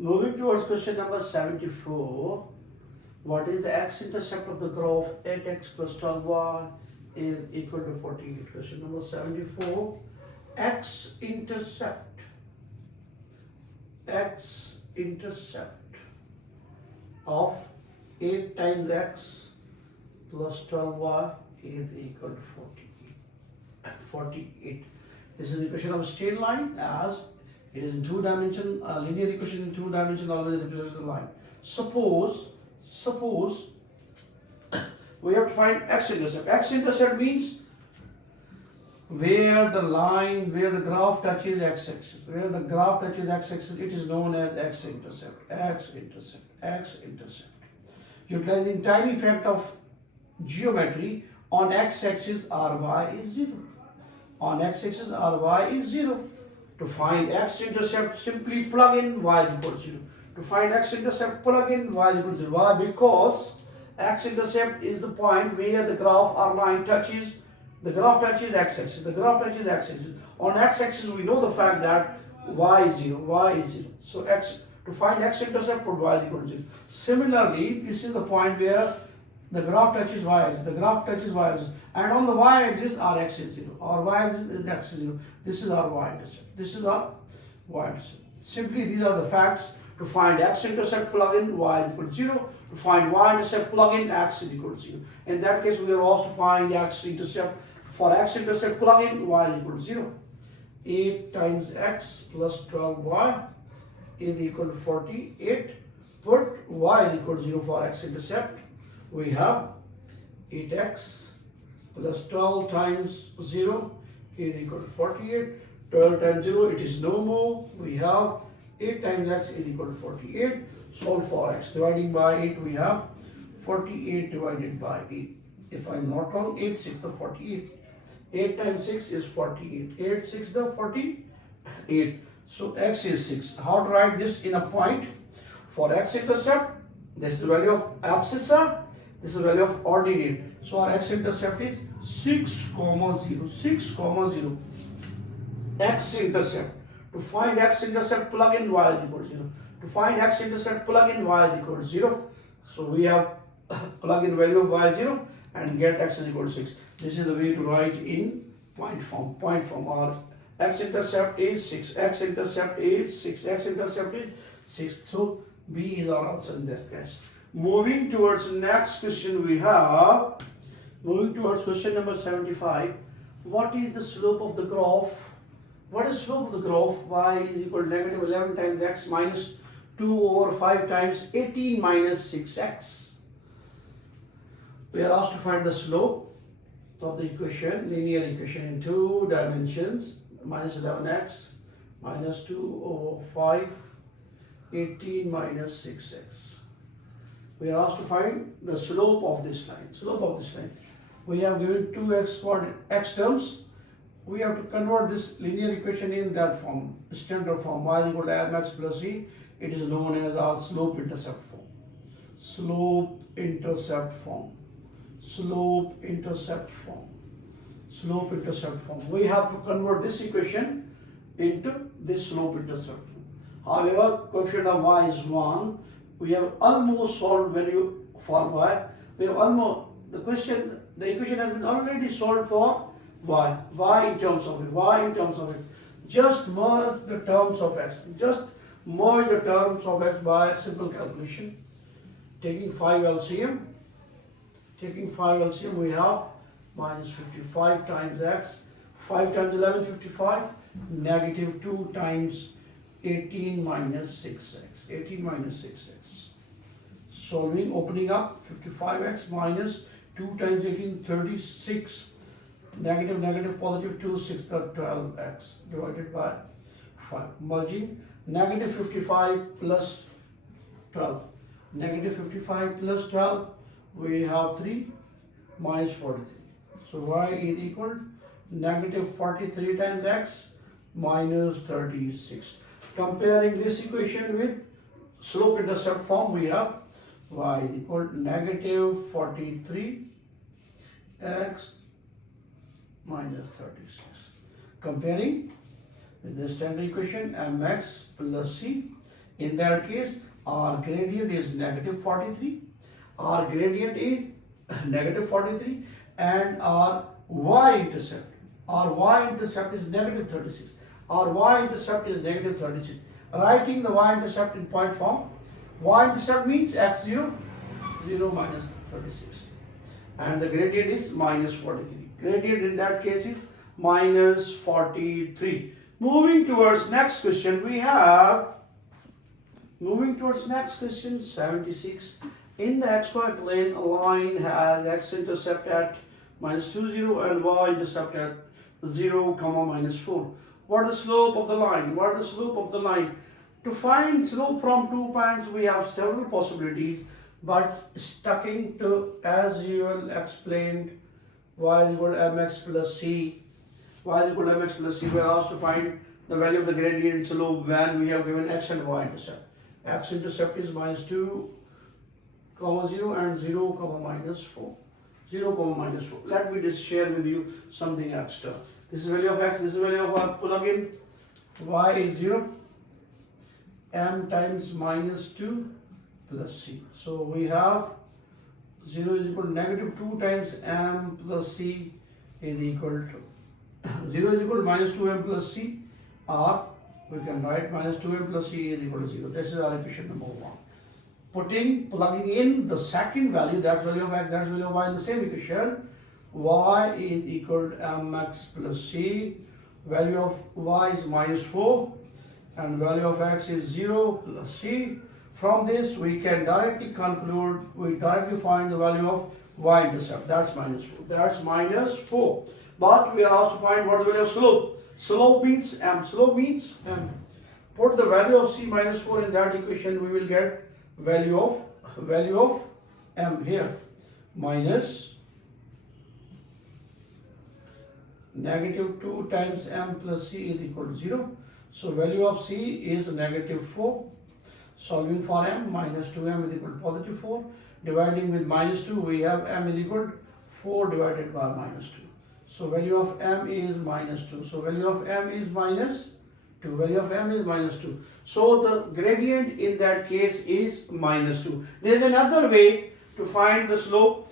Moving towards question number 74. What is the x-intercept of the graph 8x plus 12y is equal to 48? Question number 74. X-intercept of 8 times x plus 12y is equal to 48. This is the equation of a straight line, as it is in two dimension. Linear equation in two dimension always represents a line. Suppose we have to find x-intercept. X-intercept means where the graph touches x-axis. Where the graph touches x-axis, it is known as x-intercept. X-intercept. Utilizing tiny fact of geometry, on x-axis ry is 0. On x-axis ry is 0. To find x-intercept, simply plug in y is equal to 0. To find x-intercept, plug in y is equal to 0. Why? Because x-intercept is the point where the graph or line touches. The graph touches x-axis. The graph touches x-axis. On x-axis, we know the fact that y is 0. Y is 0. So to find x-intercept, put y is equal to 0. Similarly, this is the point where the graph touches y-axis. The graph touches y-axis. And on the y-axis, our x is 0. Our y-axis is x is 0. This is our y-intercept. This is our y-intercept. Simply, these are the facts. To find x-intercept, plug in y is equal to 0. To find y-intercept, plug in x is equal to 0. In that case, we are also find x-intercept. For x-intercept, plug in y is equal to 0. 8 times x plus 12y is equal to 48. Put y is equal to 0 for x-intercept. We have 8x plus 12 times 0 is equal to 48. 12 times 0, it is no more. We have 8 times x is equal to 48. Solve for x. Dividing by 8, we have 48 divided by 8. If I am not wrong, 8 6 the 48. 8 times 6 is 48. 8 6 the 48. So x is 6. How to write this in a point? For x-intercept, this is the value of abscissa. This is the value of ordinate. So our x-intercept is 6, 0. 6, 0. X-intercept. To find x-intercept, plug in y is equal to 0. To find x-intercept, plug in y is equal to 0. So we have plug in value of y 0 and get x is equal to 6. This is the way to write in point form. Point form. Our x-intercept is 6. X-intercept is 6. X-intercept is 6. So B is our answer in this case. Moving towards next question, we have moving towards question number 75. What is the slope of the graph? What is slope of the graph? Y is equal to negative 11 times x minus 2 over 5 times 18 minus 6x. We are asked to find the slope of the equation, linear equation in two dimensions, minus 11x minus 2 over 5, 18 minus 6x. We are asked to find the slope of this line. Slope of this line. We have given 2x for x terms. We have to convert this linear equation in that form, standard form. Y is equal to mx plus c. It is known as our slope-intercept form. Slope-intercept form. Slope-intercept form. Slope-intercept form. We have to convert this equation into this slope-intercept form. However, coefficient of y is 1. We have almost solved value for y. We have almost the equation has been already solved for y. Y in terms of it. Y in terms of it. Just merge the terms of x. Just merge the terms of x by simple calculation. Taking 5 LCM. Taking 5 LCM, we have minus 55 times x. 5 times 11, 55. Negative 2 times 18 minus 6x. 18 minus 6x. Solving, opening up, 55x minus 2 times 18, 36. Negative, negative, positive 2, 6, 12x divided by 5. Merging, negative 55 plus 12. Negative 55 plus 12, we have 3 minus 43. So y is equal to negative 43 times x minus 36. Comparing this equation with slope-intercept form, we have y is equal to negative 43 x minus 36. Comparing with the standard equation, mx plus c In that case, our gradient is negative 43. Our gradient is negative 43 and our y-intercept is negative 36. Our y-intercept is negative 36. Writing the y-intercept in point form, y-intercept means x0, 0 minus 36. And the gradient is minus 43. Gradient in that case is minus 43. Moving towards next question, we have, next question 76. In the xy plane, a line has x-intercept at minus 2, 0 and y-intercept at 0, comma minus 4. What is the slope of the line? To find slope from 2 points, we have several possibilities, but sticking to as usual explained y is equal to mx plus c. We are asked to find the value of the gradient slope when we have given x and y intercept. X-intercept is minus 2, 0 and 0, minus 4. 0, minus 4. Let me just share with you something extra. This is value of x, this is value of our plug-in. Y is 0. M times minus 2 plus c. So we have 0 is equal to negative 2 times m plus c is equal to 0 is equal to minus 2m plus c, or we can write minus 2m plus c is equal to 0. This is our equation number 1. Plugging in the second value, that's value of x, that's value of y in the same equation. Y is equal to mx plus c. Value of y is minus 4 and value of x is 0 plus c. From this we can directly conclude, we directly find the value of y-intercept. That's minus 4. That's minus 4. But we are asked to find what is the value of slope. Slope means m. Put the value of c minus 4 in that equation, we will get value of m here. Minus negative 2 times m plus c is equal to 0. So value of c is negative 4. Solving for m, minus 2m is equal to positive 4. Dividing with minus 2, we have m is equal to 4 divided by minus 2. So value of m is minus 2. So value of m is minus 2. So the gradient in that case is minus 2. There is another way to find the slope.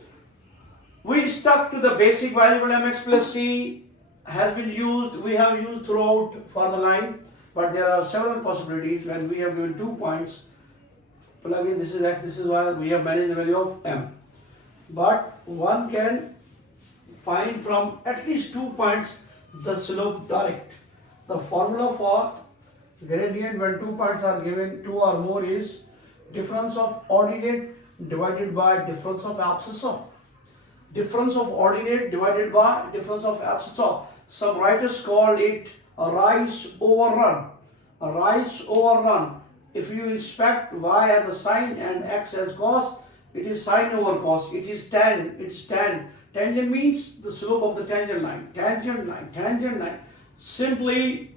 We stuck to the basic variable mx plus c has been used. We have used throughout for the line. But there are several possibilities when we have given 2 points. Plug in, this is x, this is y, we have managed the value of m. But one can find from at least 2 points the slope direct. The formula for gradient when 2 points are given, 2 or more, is difference of ordinate divided by difference of abscissa. Difference of ordinate divided by difference of abscissa. Some writers call it a rise over run. If you inspect y as a sine and x as cos, it is sine over cos. It is tan. Tangent means the slope of the tangent line. Simply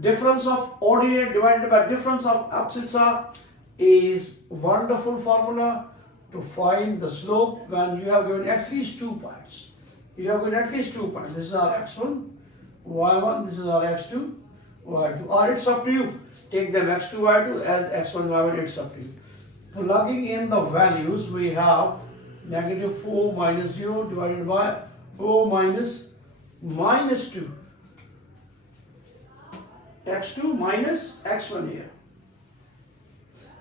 difference of ordinate divided by difference of abscissa is wonderful formula to find the slope when you have given at least 2 points. This is our x1. y1, this is our x2, y2, or it's up to you. Take them x2, y2 as x1, y1, it's up to you. Plugging in the values, we have negative 4 minus 0 divided by 4 minus 2. x2 minus x1 here.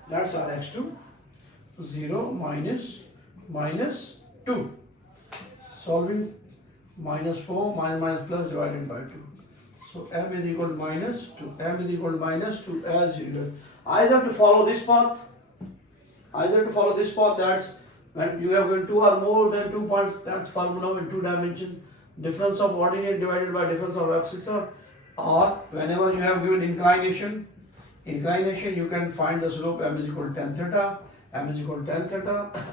That's our x2. 0 minus 2. Solving minus 4 minus plus divided by 2. So m is equal to minus 2. As usual. Either to follow this path, that's when you have given 2 or more than 2 points, that's formula in 2 dimensions. Difference of ordinate divided by difference of abscissa. Or whenever you have given inclination, you can find the slope m is equal to tan theta.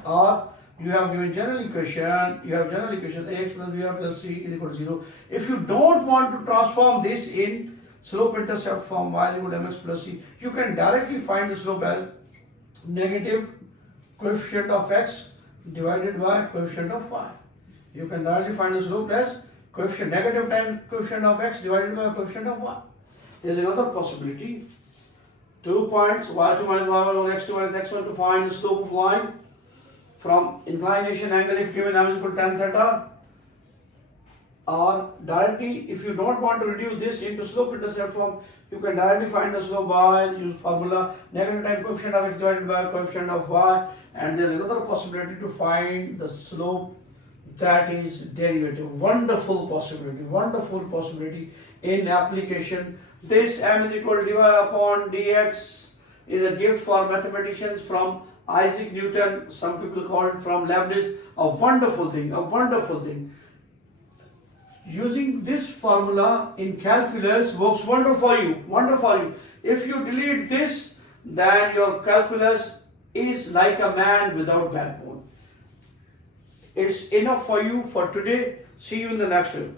Or you have given general equation, ax plus by plus c is equal to 0. If you don't want to transform this in slope intercept form y is equal to mx plus c, you can directly find the slope as negative coefficient of x divided by coefficient of y. You can directly find the slope as coefficient negative times coefficient of x divided by coefficient of y. There is another possibility 2 points, y2 minus y1 over x2 minus x1 to find the slope of line from inclination angle if given m is equal to tan theta, or directly if you don't want to reduce this into slope intercept form, you can directly find the slope by use formula negative time coefficient of x divided by coefficient of y, and there is another possibility to find the slope, that is derivative. Wonderful possibility in application. This m is equal to dy upon dx is a gift for mathematicians from Isaac Newton, some people call it from Leibniz. A wonderful thing. Using this formula in calculus works wonder for you. If you delete this, then your calculus is like a man without backbone. It's enough for you for today. See you in the next video.